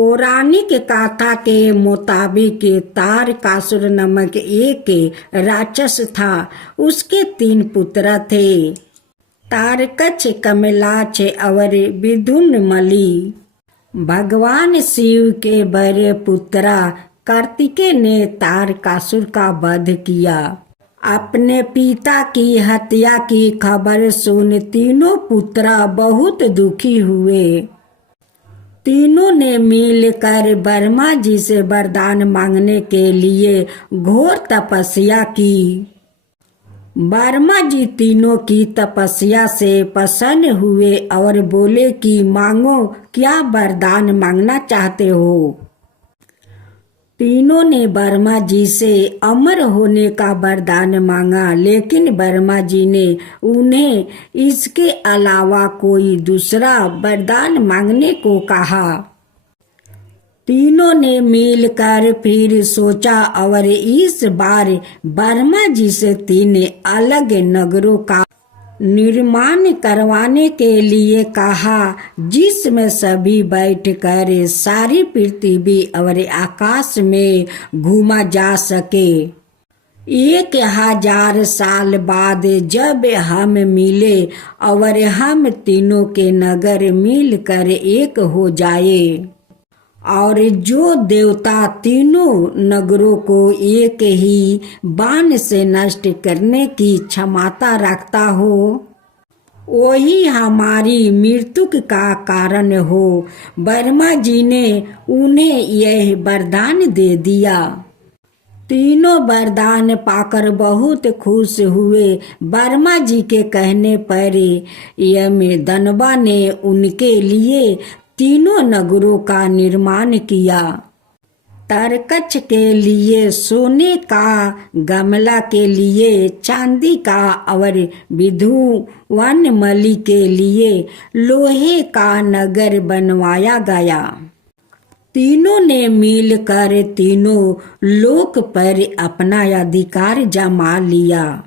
पौराणिक कथा के मुताबिक तारकासुर नामक एक राक्षस था। उसके 3 पुत्र थे, तारकछ, कमलाक्ष और विदुनमली। भगवान शिव के बड़े पुत्र कार्तिकेय ने तारकासुर का वध किया। अपने पिता की हत्या की खबर सुन तीनों पुत्र बहुत दुखी हुए। तीनों ने मिलकर ब्रह्मा जी से वरदान मांगने के लिए घोर तपस्या की। ब्रह्मा जी तीनों की तपस्या से प्रसन्न हुए और बोले कि मांगो, क्या वरदान मांगना चाहते हो। तीनों ने ब्रह्मा जी से अमर होने का वरदान मांगा, लेकिन ब्रह्मा जी ने उन्हें इसके अलावा कोई दूसरा वरदान मांगने को कहा। तीनों ने मिलकर फिर सोचा और इस बार ब्रह्मा जी से 3 अलग नगरों का निर्माण करवाने के लिए कहा, जिसमें सभी बैठकर सारी पृथ्वी और आकाश में घूमा जा सके। 1000 साल बाद जब हम मिले और हम तीनों के नगर मिलकर एक हो जाए और जो देवता तीनों नगरों को एक ही बाण से नष्ट करने की क्षमता रखता हो, वही हमारी मृत्यु का कारण हो। ब्रह्मा जी ने उन्हें यह वरदान दे दिया। तीनों वरदान पाकर बहुत खुश हुए। ब्रह्मा जी के कहने पर यमदनवा ने उनके लिए तीनों नगरों का निर्माण किया। तारकछ के लिए सोने का, गमला के लिए चांदी का और विदुनमली के लिए लोहे का नगर बनवाया गया। तीनों ने मिलकर तीनों लोक पर अपना अधिकार जमा लिया।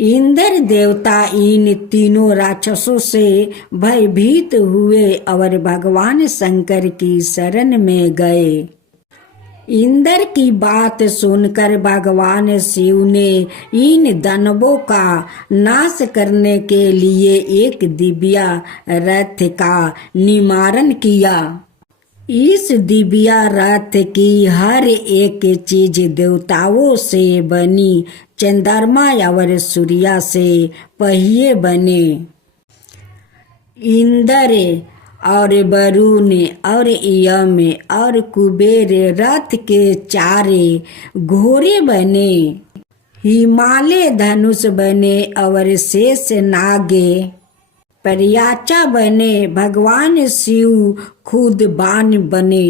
इंद्र देवता इन तीनों राक्षसों से भयभीत हुए और भगवान शंकर की शरण में गए। इंद्र की बात सुनकर भगवान शिव ने इन दानवों का नाश करने के लिए एक दिव्य रथ का निर्माण किया। इस दिव्य रथ की हर एक चीज देवताओं से बनी। चंद्रमा और सूर्य से पहिए बने। इंद्र और वरुण और यम और कुबेर रथ के 4 घोड़े बने। हिमालय धनुष बने और शेष नाग पर्याचा बने। भगवान शिव खुद बाण बने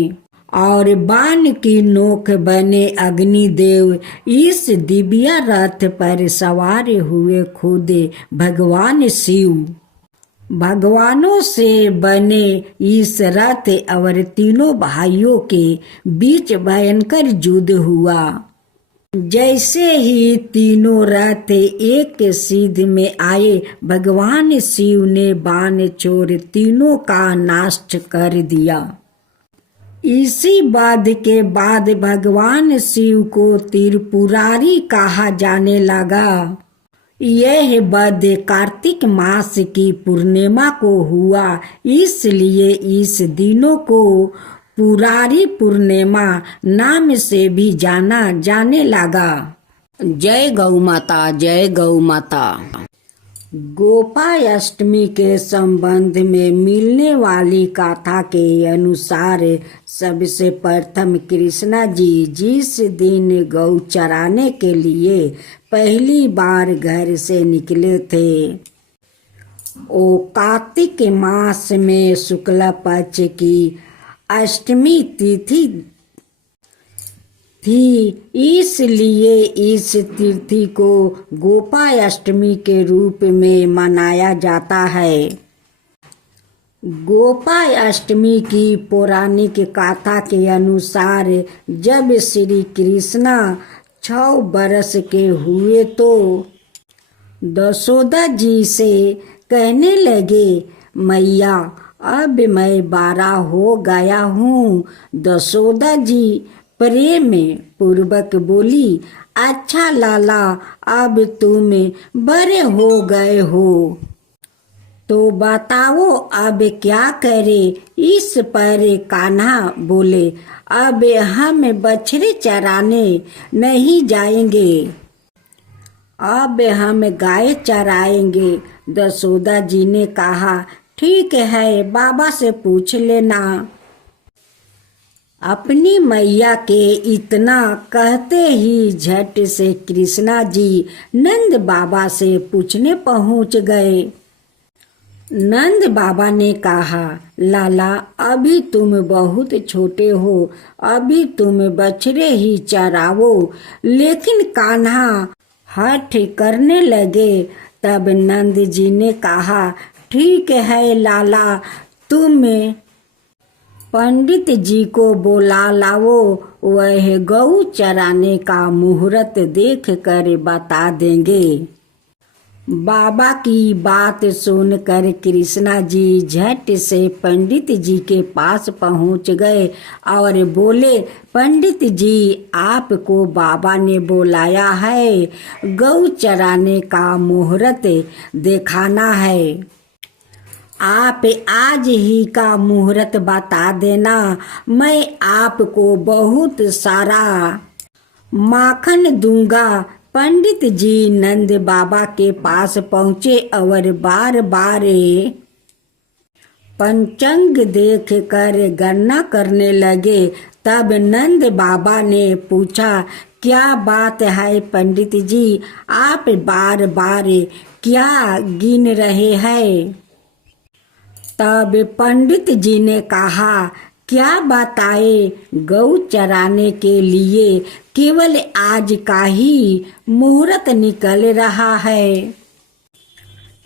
और बाण की नोक बने अग्निदेव। इस दिव्य रथ पर सवार हुए खुद भगवान शिव। भगवानों से बने इस रथ और तीनों भाइयों के बीच भयंकर युद्ध हुआ। जैसे ही तीनों रथ एक सिद्ध में आए, भगवान शिव ने बाण छोड़ तीनों का नाश कर दिया। इसी वध के बाद भगवान शिव को त्रिपुरारी कहा जाने लगा। यह वध कार्तिक मास की पूर्णिमा को हुआ, इसलिए इस दिनों को पुरारी पूर्णिमा नाम से भी जाना जाने लगा। जय गौ माता, जय गौ माता। गोपाष्टमी के संबंध में मिलने वाली कथा के अनुसार सबसे प्रथम कृष्णा जी जिस दिन गौ चराने के लिए पहली बार घर से निकले थे, वो कार्तिक मास में शुक्ल पक्ष की अष्टमी तिथि थी। इसलिए इस तिथि को गोपाष्टमी के रूप में मनाया जाता है। गोपाष्टमी की पौराणिक कथा के अनुसार जब श्री कृष्ण 6 वर्ष के हुए तो यशोदा जी से कहने लगे, मैया अब मैं 12 हो गया हूँ। दसोदा जी प्रेम पूर्वक बोली। अच्छा लाला, अब तुम बड़े हो गए हो तो बताओ अब क्या करे। इस पर कान्हा बोले, अब हम बछड़े चराने नहीं जाएंगे, अब हम गाय चराएंगे। दसोदा जी ने कहा, ठीक है, बाबा से पूछ लेना। अपनी मैया के इतना कहते ही झट से कृष्णा जी नंद बाबा से पूछने पहुंच गए। नंद बाबा ने कहा, लाला, अभी तुम बहुत छोटे हो, अभी तुम बछड़े ही चराओ। लेकिन कान्हा हठ करने लगे। तब नंद जी ने कहा, ठीक है लाला, तुम पंडित जी को बुला लाओ, वह गऊ चराने का मुहूर्त देख कर बता देंगे। बाबा की बात सुनकर कृष्णा जी झट से पंडित जी के पास पहुंच गए और बोले, पंडित जी, आपको बाबा ने बुलाया है, गऊ चराने का मुहूर्त दिखाना है। आप आज ही का मुहूर्त बता देना, मैं आपको बहुत सारा माखन दूंगा। पंडित जी नंद बाबा के पास पहुँचे और बार बार पंचांग देख कर गणना करने लगे। तब नंद बाबा ने पूछा, क्या बात है पंडित जी, आप बार बार क्या गिन रहे हैं। तब पंडित जी ने कहा, क्या बताए, गऊ चराने के लिए केवल आज का ही मुहूर्त निकल रहा है,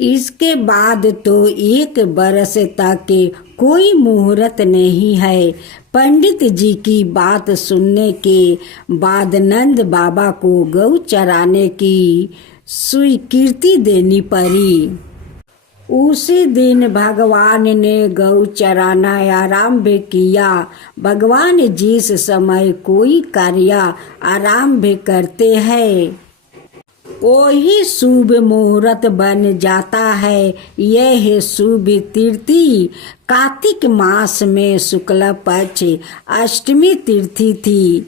इसके बाद तो 1 बरस तक कोई मुहूर्त नहीं है। पंडित जी की बात सुनने के बाद नंद बाबा को गऊ चराने की स्वीकृति देनी पड़ी। उसी दिन भगवान ने गऊ चराना आरंभ किया। भगवान जिस समय कोई कार्य आरंभ करते हैं वही शुभ मुहूर्त बन जाता है। यह शुभ तिथि कार्तिक मास में शुक्ल पक्ष अष्टमी तिथि थी।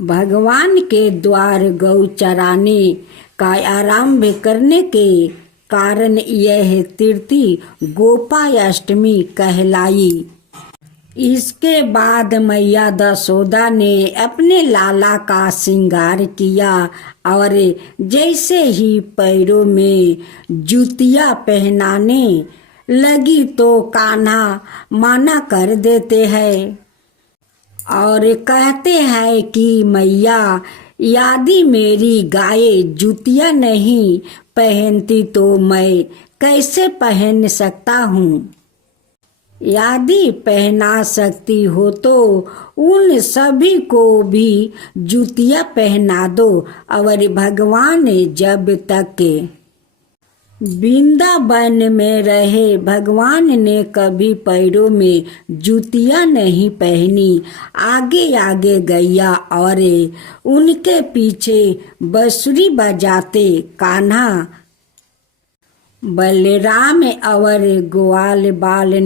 भगवान के द्वार गऊ चराने का आरंभ करने के कारण यह तिथि गोपाष्टमी कहलाई। इसके बाद मैया दसोदा ने अपने लाला का श्रृंगार किया और जैसे ही पैरों में जूतियां पहनाने लगी तो कान्हा मना कर देते हैं और कहते हैं कि मैया, यदि मेरी गाय जूतियां नहीं पहनती तो मैं कैसे पहन सकता हूँ। यदि पहना सकती हो तो उन सभी को भी जूतियां पहना दो। और भगवान जब तक वृंदावन में रहे, भगवान ने कभी पैरों में जूतियां नहीं पहनी। आगे आगे गैया और उनके पीछे बांसुरी बजाते कान्हा, बलराम और ग्वाल बाल ने